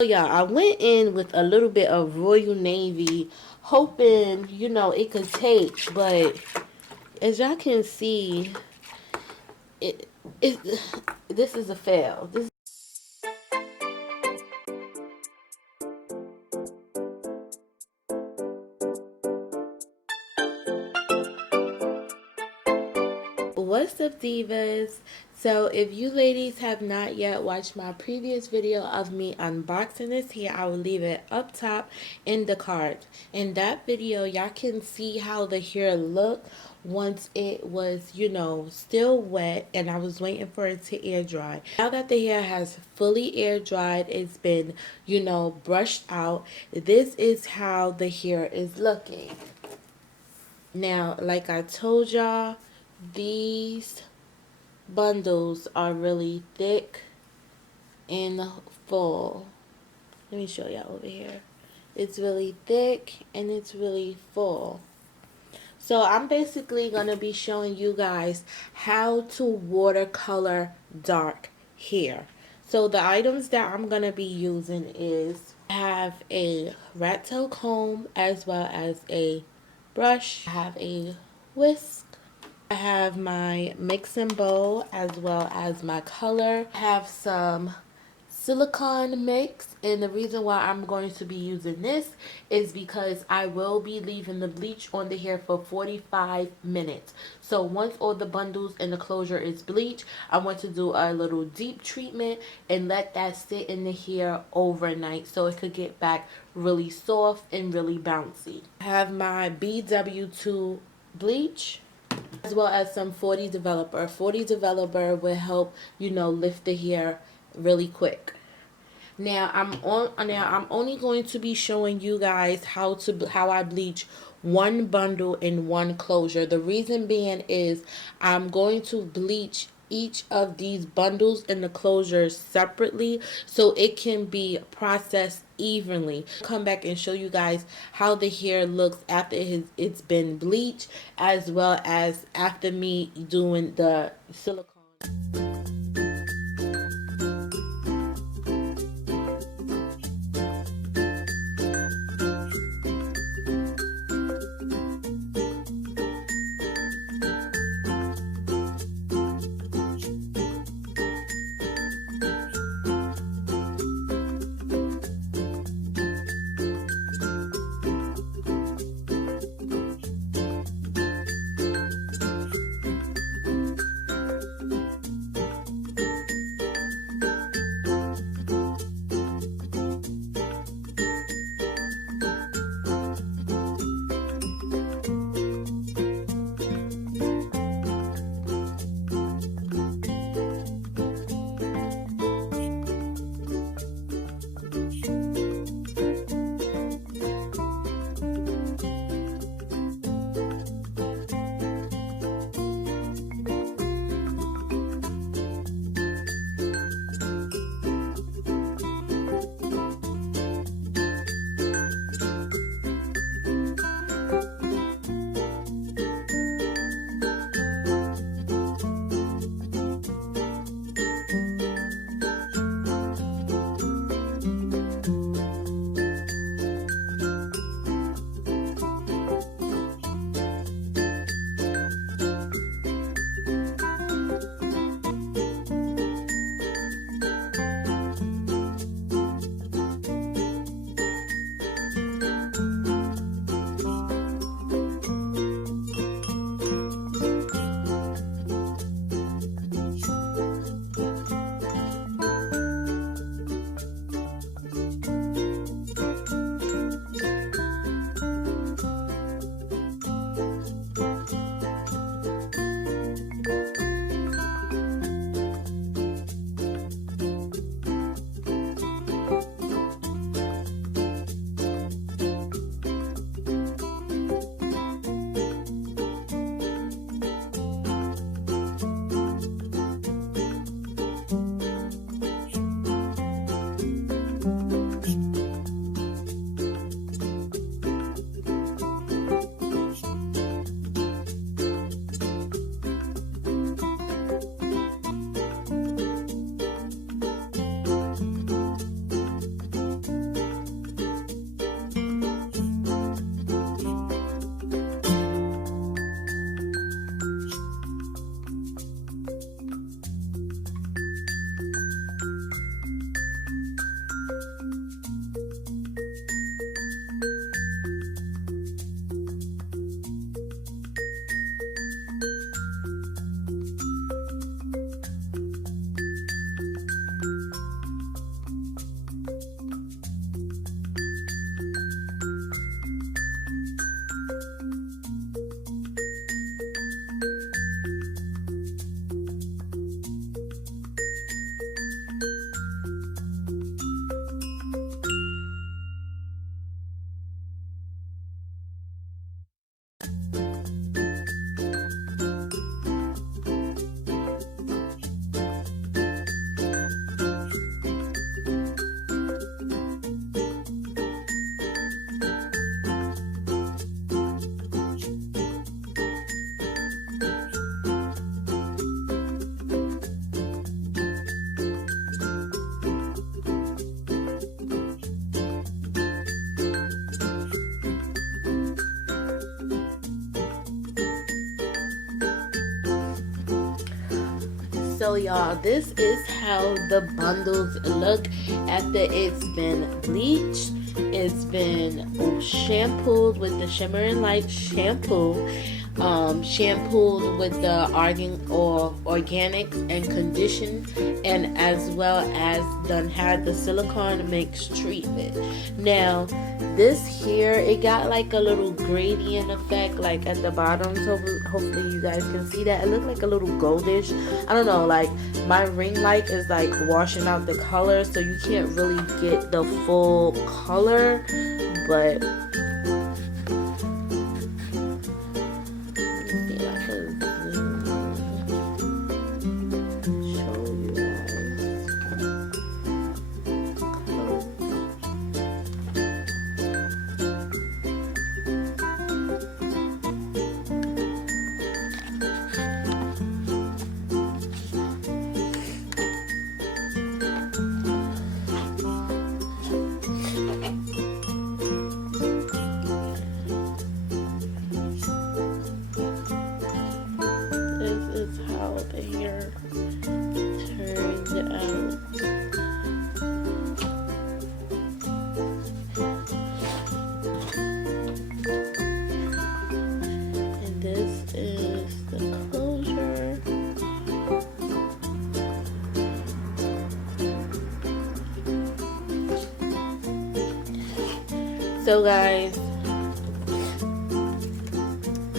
So yeah, I went in with a little bit of Royal Navy, hoping, you know, it could take, but as y'all can see, it, it this is a fail. This What's up, divas? So if you ladies have not yet watched my previous video of me unboxing this hair, I will leave it up top in the card. In that video, y'all can see how the hair looked once it was, you know, still wet, and I was waiting for it to air dry. Now that the hair has fully air dried, it's been, you know, brushed out, this is how the hair is looking. Now, like I told y'all, these bundles are really thick and full. Let me show y'all over here. It's really thick and it's really full. So I'm basically going to be showing you guys how to watercolor dark hair. So the items that I'm going to be using is, I have a rat tail comb as well as a brush. I have a whisk. I have my mixing bowl as well as my color. I have some silicone mix, and the reason why I'm going to be using this is because I will be leaving the bleach on the hair for 45 minutes. So once all the bundles and the closure is bleached, I want to do a little deep treatment and let that sit in the hair overnight so it could get back really soft and really bouncy. I have my BW2 bleach as well as some 40 developer. 40 developer will help, you know, lift the hair really quick. Now I'm only going to be showing you guys how I bleach one bundle in one closure. The reason being is I'm going to bleach each of these bundles in the closures separately so it can be processed evenly. Come back and show you guys how the hair looks after it's been bleached, as well as after me doing the silicone. So y'all, this is how the bundles look after it's been bleached. It's been shampooed with the Shimmer and Light shampoo, shampooed with the argan or organic and conditioned, and as well as done had the silicone mix treatment. Now this here, it got like a little gradient effect like at the bottom, so hopefully you guys can see that. It looked like a little goldish. I don't know, like my ring light is like washing out the color, so you can't really get the full color, but so guys,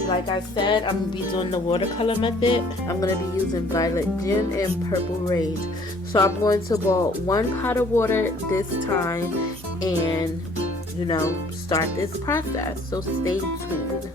like I said, I'm going to be doing the watercolor method. I'm going to be using Violet Gem and Purple Rage. So I'm going to boil 1 pot of water this time and, you know, start this process. So stay tuned.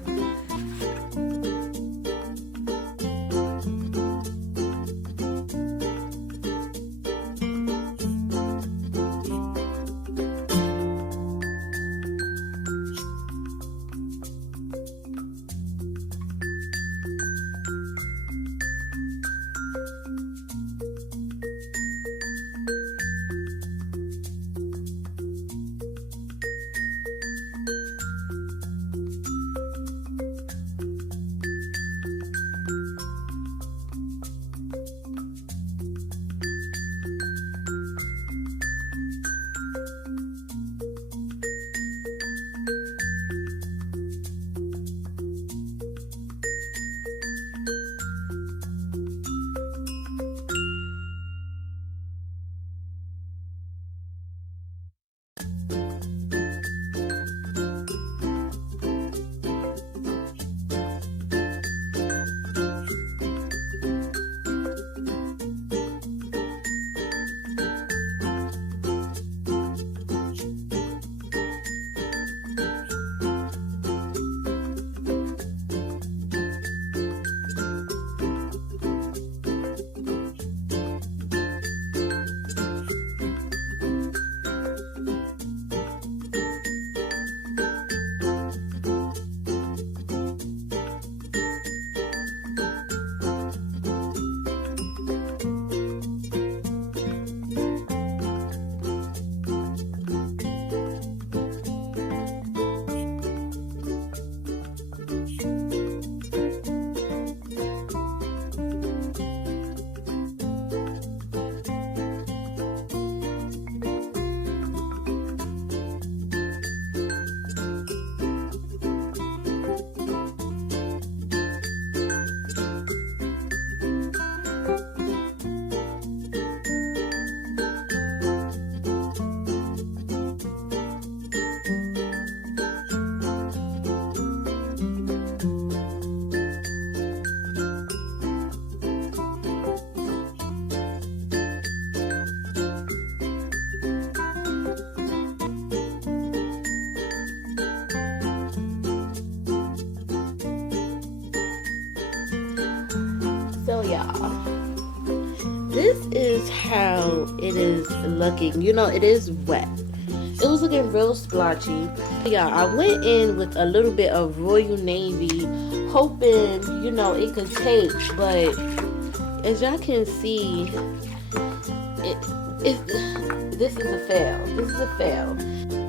So y'all, this is how it is looking. You know, it is wet. It was looking real splotchy. Yeah, I went in with a little bit of Royal Navy, hoping, you know, it could take, but as y'all can see, this is a fail. This is a fail.